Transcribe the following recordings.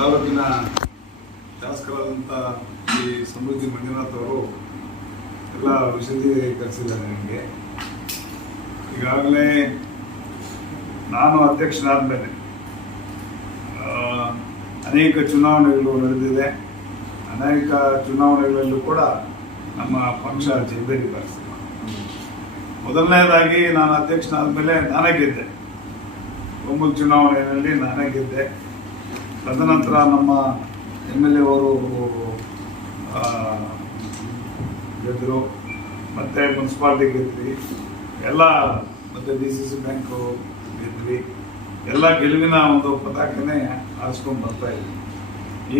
ತಾಲೂಕಿನ ಶಾಸಕರಾದಂಥ ಈ ಸಮೃದ್ಧಿ ಮಂಜುನಾಥ್ ಅವರು ಎಲ್ಲ ವಿಶದೀಕರಿಸಿದ್ದಾರೆ ನನಗೆ. ಈಗಾಗಲೇ ನಾನು ಅಧ್ಯಕ್ಷನಾದ ಮೇಲೆ ಅನೇಕ ಚುನಾವಣೆಗಳು ನಡೆದಿದೆ. ಅನೇಕ ಚುನಾವಣೆಗಳಲ್ಲೂ ಕೂಡ ನಮ್ಮ ಪಕ್ಷ ಜೈಬೇರಿ ಬಾರಿಸಿದೆ. ಮೊದಲನೇದಾಗಿ ನಾನು ಅಧ್ಯಕ್ಷನಾದ ಮೇಲೆ ನಾನೇ ಗೆದ್ದೆ. ಒಮ್ಮಲ್ ಚುನಾವಣೆಯಲ್ಲಿ ನಾನೇ ಗೆದ್ದೆ. ತದನಂತರ ನಮ್ಮ ಎಂ ಎಲ್ ಎ ಅವರು ಗೆದ್ದರು. ಮತ್ತು ಮುನ್ಸಿಪಾಲ್ಟಿ ಗೆದ್ವಿ ಎಲ್ಲ ಮತ್ತು ಡಿ ಸಿ ಸಿ ಬ್ಯಾಂಕು ಗೆದ್ವಿ ಎಲ್ಲ ಗೆಲುವಿನ ಒಂದು ಪತಾಕನೇ ಬರ್ತಾ ಇದ್ವಿ.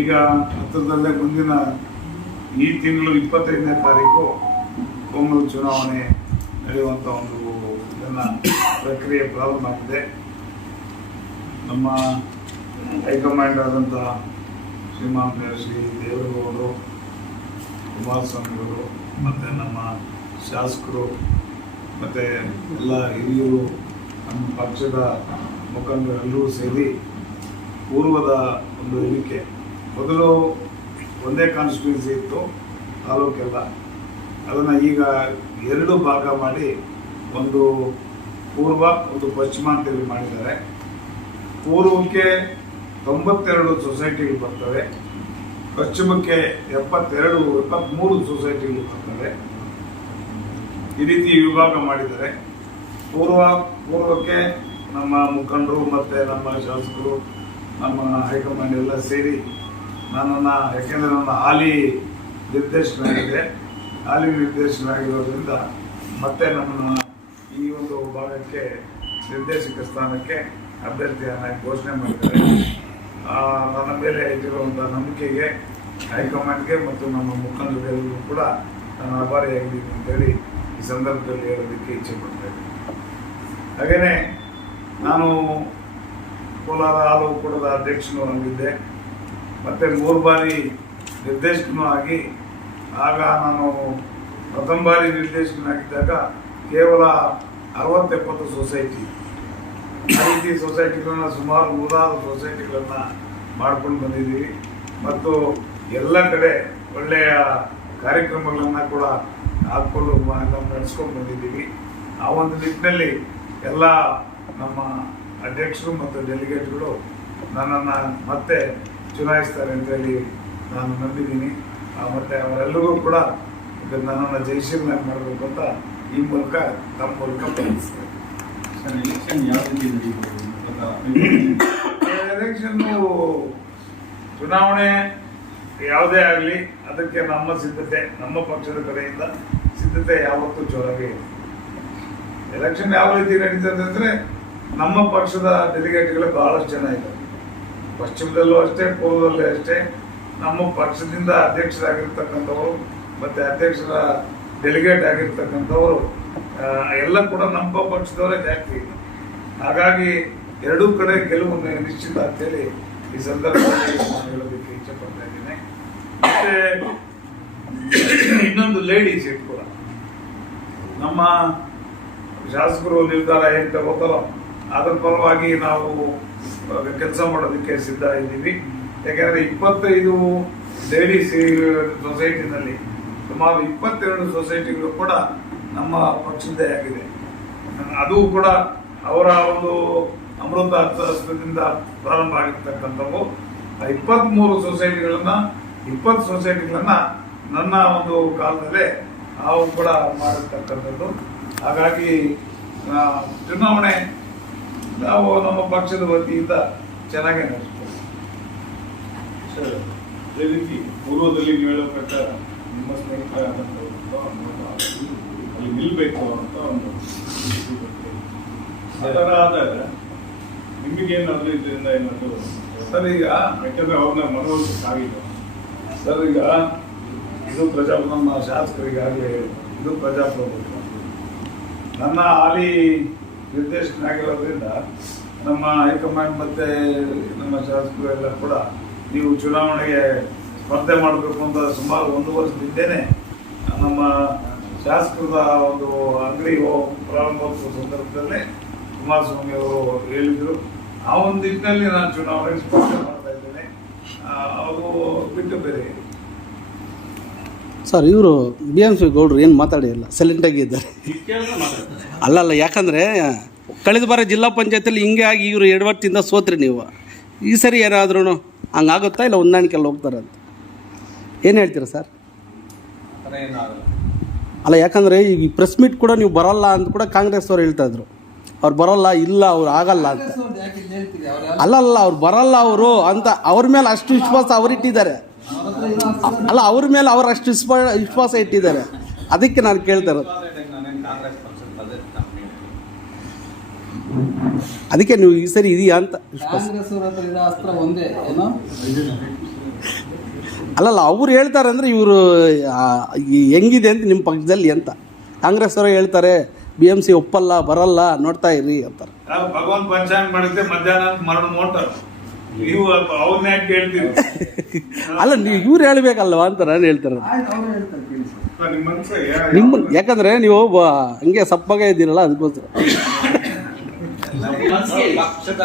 ಈಗ ಹತ್ತಿರದಲ್ಲೇ ಮುಂದಿನ ಈ ತಿಂಗಳು ಇಪ್ಪತ್ತೈದನೇ ತಾರೀಕು ಕೋಮಲ್ ಚುನಾವಣೆ ನಡೆಯುವಂಥ ಒಂದು ಇದನ್ನು ಪ್ರಕ್ರಿಯೆ ಪ್ರಾರಂಭ ಆಗಿದೆ. ನಮ್ಮ ಹೈಕಮಾಂಡ್ ಆದಂತಹ ಶ್ರೀಮಾನ್ ಶ್ರೀ ದೇವೇಗೌಡರು, ಕುಮಾರಸ್ವಾಮಿಗಳು, ಮತ್ತು ನಮ್ಮ ಶಾಸಕರು, ಮತ್ತು ಎಲ್ಲ ಹಿರಿಯರು, ನಮ್ಮ ಪಕ್ಷದ ಮುಖಂಡರೆಲ್ಲರೂ ಸೇರಿ ಪೂರ್ವದ ಒಂದು ಎಣಿಕೆ ಮೊದಲು ಒಂದೇ ಕಾನ್ಸ್ಟಿಟ್ಯೂನ್ಸಿ ಇತ್ತು, ತಾಲೂಕೆಲ್ಲ. ಅದನ್ನು ಈಗ ಎರಡು ಭಾಗ ಮಾಡಿ ಒಂದು ಪೂರ್ವ, ಒಂದು ಪಶ್ಚಿಮ ಅಂತೇಳಿ ಮಾಡಿದ್ದಾರೆ. ಪೂರ್ವಕ್ಕೆ ತೊಂಬತ್ತೆರಡು ಸೊಸೈಟಿಗಳು ಬರ್ತವೆ. ಪಶ್ಚಿಮಕ್ಕೆ ಎಪ್ಪತ್ತೆರಡು ಎಪ್ಪತ್ತ್ಮೂರು ಸೊಸೈಟಿಗಳು ಬರ್ತವೆ. ಈ ರೀತಿ ವಿಭಾಗ ಮಾಡಿದ್ದಾರೆ. ಪೂರ್ವ, ಪೂರ್ವಕ್ಕೆ ನಮ್ಮ ಮುಖಂಡರು ಮತ್ತು ನಮ್ಮ ಶಾಸಕರು, ನಮ್ಮ ಹೈಕಮಾಂಡ್ ಎಲ್ಲ ಸೇರಿ ನನ್ನನ್ನು, ಯಾಕೆಂದರೆ ನನ್ನ ಹಾಲಿ ಆಲಿ ಹಾಲಿ ನಿರ್ದೇಶಕನಾಗಿರೋದ್ರಿಂದ ಮತ್ತೆ ನಮ್ಮನ್ನು ಈ ಒಂದು ಭಾಗಕ್ಕೆ ನಿರ್ದೇಶಕ ಸ್ಥಾನಕ್ಕೆ ಅಭ್ಯರ್ಥಿಯನ್ನು ಘೋಷಣೆ ಮಾಡಿದ್ದಾರೆ. ನನ್ನ ಮೇಲೆ ಇಟ್ಟಿರುವಂಥ ನಂಬಿಕೆಗೆ, ಹೈಕಮಾಂಡ್ಗೆ ಮತ್ತು ನಮ್ಮ ಮುಖಂಡರಿಗೆಲ್ಲರಿಗೂ ಕೂಡ ನಾನು ಆಭಾರಿಯಾಗಿದ್ದೀನಿ ಅಂತೇಳಿ ಈ ಸಂದರ್ಭದಲ್ಲಿ ಹೇಳೋದಕ್ಕೆ ಇಚ್ಛೆ ಪಡ್ತಾ ಇದ್ದೀನಿ. ಹಾಗೆಯೇ ನಾನು ಕೋಲಾರ ಹಾಲು ಕೂಡದ ಅಧ್ಯಕ್ಷನೂ ಆಗಿದ್ದೆ. ಮತ್ತು ಮೂರು ಬಾರಿ ನಿರ್ದೇಶಕನೂ ಆಗಿ, ಆಗ ನಾನು ಪ್ರಥಮ ಬಾರಿ ನಿರ್ದೇಶಕನಾಗಿದ್ದಾಗ ಕೇವಲ ಅರವತ್ತೆಪ್ಪತ್ತು ಸೊಸೈಟಿ ಆ ರೀತಿ ಸೊಸೈಟಿಗಳನ್ನ ಸುಮಾರು ನೂರಾರು ಸೊಸೈಟಿಗಳನ್ನ ಮಾಡ್ಕೊಂಡು ಬಂದಿದ್ದೀವಿ. ಮತ್ತು ಎಲ್ಲ ಕಡೆ ಒಳ್ಳೆಯ ಕಾರ್ಯಕ್ರಮಗಳನ್ನು ಕೂಡ ಹಾಕ್ಕೊಂಡು ನಡೆಸ್ಕೊಂಡು ಬಂದಿದ್ದೀವಿ. ಆ ಒಂದು ನಿಟ್ಟಿನಲ್ಲಿ ಎಲ್ಲ ನಮ್ಮ ಅಧ್ಯಕ್ಷರು ಮತ್ತು ಡೆಲಿಗೇಟ್ಗಳು ನನ್ನನ್ನು ಮತ್ತೆ ಚುನಾಯಿಸ್ತಾರೆ ಅಂತೇಳಿ ನಾನು ನಂಬಿದ್ದೀನಿ. ಮತ್ತು ಅವರೆಲ್ಲರಿಗೂ ಕೂಡ ನನ್ನನ್ನು ಜಯಶೀಲನಾಗಿ ಮಾಡಬೇಕು ಅಂತ ಈ ಮೂಲಕ ತಮ್ಮ ಮೂಲಕ ಪ್ರಾರ್ಥಿಸ್ತೇನೆ. ಎಲೆಕ್ಷನ್ ಚುನಾವಣೆ ಯಾವುದೇ ಆಗಲಿ, ಅದಕ್ಕೆ ನಮ್ಮ ಸಿದ್ಧತೆ, ನಮ್ಮ ಪಕ್ಷದ ಕಡೆಯಿಂದ ಸಿದ್ಧತೆ ಯಾವತ್ತೂ ಜೋರಾಗಿ ಎಲೆಕ್ಷನ್ ಯಾವ ರೀತಿ ನಡೀತದೆ ಅಂದರೆ ನಮ್ಮ ಪಕ್ಷದ ಡೆಲಿಗೇಟ್ಗಳು ಬಹಳಷ್ಟು ಜನ ಇದ್ದಾರೆ. ಪಶ್ಚಿಮದಲ್ಲೂ ಅಷ್ಟೇ, ಪೂರ್ವದಲ್ಲೂ ಅಷ್ಟೇ ನಮ್ಮ ಪಕ್ಷದಿಂದ ಅಧ್ಯಕ್ಷರಾಗಿರ್ತಕ್ಕಂಥವರು ಮತ್ತು ಅಧ್ಯಕ್ಷರ ಡೆಲಿಗೇಟ್ ಆಗಿರ್ತಕ್ಕಂಥವರು ಎಲ್ಲ ಕೂಡ ನಮ್ಮ ಪಕ್ಷದವರೇ ಜಾಸ್ತಿ ಹಾಗಾಗಿ ಎರಡೂ ಕಡೆ ಗೆಲುವು ನಿಶ್ಚಿತ ಅಂತೇಳಿ ಈ ಸಂದರ್ಭದಲ್ಲಿ ನಾನು ಹೇಳೋದಕ್ಕೆ ಇಚ್ಛೆ ಪಡ್ತಾ ಇದ್ದೀನಿ. ಮತ್ತೆ ಇನ್ನೊಂದು ಲೇಡಿ ಸೀಟ್ ಕೂಡ. ನಮ್ಮ ಶಾಸಕರು ನಿರ್ಧಾರ ಏನು ತಗೋತಾರೋ ಅದರ ಪರವಾಗಿ ನಾವು ಕೆಲಸ ಮಾಡೋದಕ್ಕೆ ಸಿದ್ಧ ಇದ್ದೀವಿ. ಯಾಕೆಂದರೆ ಇಪ್ಪತ್ತೈದು ಲೇಡಿ ಸೊಸೈಟಿನಲ್ಲಿ ಸುಮಾರು ಇಪ್ಪತ್ತೆರಡು ಸೊಸೈಟಿಗಳು ಕೂಡ ನಮ್ಮ ಆಗಿದೆ ಅದು ಕೂಡ ಅವರ ಒಂದು ಅಮೃತ ಹಸ್ತದಿಂದ ಪ್ರಾರಂಭ ಆಗಿರ್ತಕ್ಕಂಥವು. ಇಪ್ಪತ್ತ್ಮೂರು ಸೊಸೈಟಿಗಳನ್ನು, ಇಪ್ಪತ್ತು ಸೊಸೈಟಿಗಳನ್ನು ನನ್ನ ಒಂದು ಕಾಲದಲ್ಲೇ ನಾವು ಕೂಡ ಮಾಡಿರ್ತಕ್ಕಂಥದ್ದು. ಹಾಗಾಗಿ ಚುನಾವಣೆ ನಾವು ನಮ್ಮ ಪಕ್ಷದ ವತಿಯಿಂದ ಚೆನ್ನಾಗೇ ನಡೆಸ್ಬೋದು. ಸರ್, ಅದೇ ರೀತಿ ಪೂರ್ವದಲ್ಲಿ ನೀವು ಹೇಳೋ ಪ್ರಕಾರ ನಿಮ್ಮ ಸ್ನೇಹಿತರ ಅಲ್ಲಿ ನಿಲ್ಬೇಕು ಅಂತ ಒಂದು ಆ ಥರ ಆದಾಗ ನಿಮಗೇನಾದ್ರು ಇದರಿಂದ ಏನಾದರೂ ಸರ್ ಈಗ ಯಾಕಂದ್ರೆ ಅವ್ರನ್ನ ಆಗಿದೆ ಸರ್ ಈಗ ಇದು ಪ್ರಜಾ ನಮ್ಮ ಶಾಸಕರಿಗಾಗಲೇ ಇದು ಪ್ರಜಾಪ್ರಭುತ್ವ. ನನ್ನ ಹಾಲಿ ನಿರ್ದೇಶನ ಆಗಿರೋದ್ರಿಂದ ನಮ್ಮ ಹೈಕಮಾಂಡ್ ಮತ್ತೆ ನಮ್ಮ ಶಾಸಕರು ಎಲ್ಲ ಕೂಡ ನೀವು ಚುನಾವಣೆಗೆ ಸ್ಪರ್ಧೆ ಮಾಡಬೇಕು ಅಂತ ಸುಮಾರು ಒಂದು ವರ್ಷದಿಂದೇನೆ ನಮ್ಮ ಶಾಸಕರ ಒಂದು ಅಂಗಡಿ ಪ್ರಾರಂಭೋತ್ಸವ ಸಂದರ್ಭದಲ್ಲೇ ಕುಮಾರಸ್ವಾಮಿ ಅವರು ಹೇಳಿದರು. ಆ ಒಂದು ನಿಟ್ಟಿನಲ್ಲಿ ನಾನು ಚುನಾವಣೆಗೆ ಸ್ಪರ್ಧೆ ಮಾಡ್ತಾ ಇದ್ದೇನೆ. ಅವರು ಬಿಟ್ಟು ಬೇರೆ ಸರ್ ಇವರು ಬಿ ಎಂ ಸಿ ಗೌಡ್ರು ಏನು ಮಾತಾಡಿಲ್ಲ ಸೈಲೆಂಟಾಗಿ ಇದ್ದಾರೆ. ಅಲ್ಲ ಅಲ್ಲ ಯಾಕಂದರೆ ಕಳೆದ ಬಾರಿ ಜಿಲ್ಲಾ ಪಂಚಾಯತಿಯಲ್ಲಿ ಹಿಂಗೆ ಆಗಿ ಇವರು ಎಡವಟ್ಟಿಂದ ಸೋತ್ರಿ ನೀವು. ಈ ಸರಿ ಏನಾದ್ರೂ ಹಂಗಾಗುತ್ತಾ ಇಲ್ಲ ಹೊಂದಾಣಿಕೆಲ್ಲ ಹೋಗ್ತಾರಂತ? ಅಂತ ಏನು ಹೇಳ್ತೀರಾ ಸರ್? ಏನಾಗಲ್ಲ ಅಲ್ಲ ಯಾಕಂದರೆ ಈ ಪ್ರೆಸ್ ಮೀಟ್ ಕೂಡ ನೀವು ಬರೋಲ್ಲ ಅಂತ ಕೂಡ ಕಾಂಗ್ರೆಸ್ ಅವ್ರು ಹೇಳ್ತಾ ಇದ್ರು. ಅವ್ರು ಬರೋಲ್ಲ ಇಲ್ಲ ಅವ್ರು ಆಗಲ್ಲ ಅಂತ. ಅಲ್ಲ ಅಲ್ಲ ಅವ್ರು ಬರಲ್ಲ ಅವರು ಅಂತ ಅವ್ರ ಮೇಲೆ ಅಷ್ಟು ವಿಶ್ವಾಸ ಅವರಿಟ್ಟಿದ್ದಾರೆ ಅಲ್ಲ ಅವ್ರ ಮೇಲೆ ಅವ್ರು ಅಷ್ಟು ವಿಶ್ವ ವಿಶ್ವಾಸ ಇಟ್ಟಿದ್ದಾರೆ. ಅದಕ್ಕೆ ನಾನು ಕೇಳ್ತಾ ಇರೋದು. ಅದಕ್ಕೆ ನೀವು ಈ ಸರಿ ಇದೆಯಾ ಅಂತ ವಿಶ್ವಾಸ ಕಾಂಗ್ರೆಸ್ ಅವ್ರ ಹತ್ರ ಇರೋ ಅಸ್ತ್ರ ಒಂದೇ ಏನೋ ಅಲ್ಲಲ್ಲ ಅವ್ರು ಹೇಳ್ತಾರೆ ಅಂದರೆ ಇವರು ಹೆಂಗಿದೆ ಅಂತ ನಿಮ್ಮ ಪಕ್ಷದಲ್ಲಿ ಅಂತ. ಕಾಂಗ್ರೆಸ್ ಅವರು ಹೇಳ್ತಾರೆ ಬಿ ಎಂ ಸಿ ಒಪ್ಪಲ್ಲ ಬರಲ್ಲ ನೋಡ್ತಾ ಇರಿ ಅಂತಾರೆ. ಭಗವಂತ ಪಂಚಾಂಗ ಮಧ್ಯಾಹ್ನ ಮರಣ ಮೋಟರ್. ನೀವು ಅವ್ರನ್ನ ಯಾಕೆ ಕೇಳ್ತೀರಿ? ಅಲ್ಲ ನೀವು ಇವ್ರು ಹೇಳ್ಬೇಕಲ್ವಾ ಅಂತ ನಾನು ಹೇಳ್ತಾರೆ ಆಯ್ತು ಅವ್ರು ಹೇಳ್ತಾರೆ ಕೇಳಿ ಸರ್. ನಿಮ್ಮ ಯಾಕಂದ್ರೆ ನೀವು ಬ- ಹಂಗೆ ಸಪ್ಪಗೆ ಇದ್ದೀರಲ್ಲ ಅದಕ್ಕೋಸ್ಕರ. ನಮ್ಮ ಪಕ್ಷದ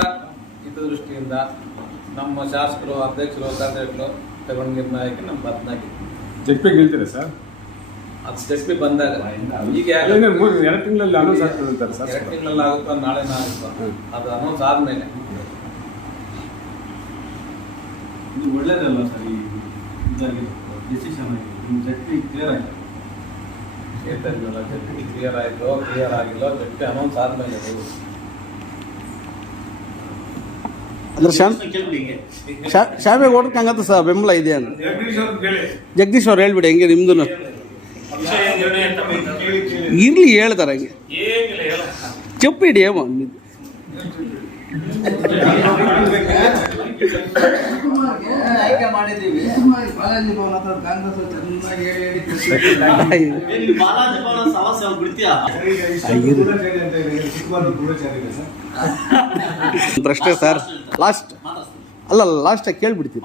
ಹಿತದೃಷ್ಟಿಯಿಂದ ನಮ್ಮ ಶಾಸಕರು ಅಧ್ಯಕ್ಷರು ಕಾರ್ಯದರ್ಶಿಗಳು ತಗೊಂಡ ನಿರ್ಣಯಕ್ಕೆ ನಮ್ಮ ಬದಲಾಗಿ ಜೆಡ್ಪಿಗೆ ಹೇಳ್ತೀರಾ ಸರ್? ಅದು ಸ್ಟೆಪ್ ಬಂದಾಗ. ಈಗ ಅದೇನೇ ಮೂರು ಎರಡು ತಿಂಗಳಲ್ಲಿ ಅನೌನ್ಸ್ ಆಗ್ತದೆ ಅಂತಾರೆ ಸರ್ ಎರಡು ತಿಂಗಳಲ್ಲಿ ಆಗುತ್ತಾ ನಾಳೆ ಆಗುತ್ತೋ ಅದು ಅನೌನ್ಸ್ ಆದ್ಮೇಲೆ. ಇದು ಒಳ್ಳೇದಲ್ಲ ಸರ್ ಈ ಇದಾಗಿ ಡಿಸಿಷನ್ ಆಗಿದೆ ನಿಮ್ಮ ಜಟ್ಟಿ ಕ್ಲಿಯರ್ ಆಗಿದೆ ಚೇತರಿಗೆಲ್ಲ ಜಟ್ಟಿ ಕ್ಲಿಯರ್ ಆಯ್ತೋ ಕ್ಲಿಯರ್ ಆಗಿಲ್ಲೋ ಜಟ್ಟಿ ಅನೌನ್ಸ್ ಆದ್ಮೇಲೆ ಅದು ಅಂದ್ರೆ ಶಾನ್ ಶಾ- ಶ್ಯಾಮೇಗೌಡ್ರಿಗೆ ಹಂಗಂತ ಸಹ ಬೆಂಬಲ ಇದೆ ಅಂತ. ಜಗದೀಶ್ ಅವ್ರು ಹೇಳ್ಬಿಡಿ, ಹೆಂಗೆ ನಿಮ್ದು ಇರ್ಲಿ ಹೇಳ್ತಾರೆ ಹಂಗೆ. ಚಪ್ಪಿಡಿ ಏಮೋ ಆಯ್ಕೆ ಪ್ರಶ್ನೆ ಸರ್. ಲಾಸ್ಟ್. ಅಲ್ಲ ಲಾಸ್ಟ್ ಕೇಳ್ಬಿಡ್ತೀನಿ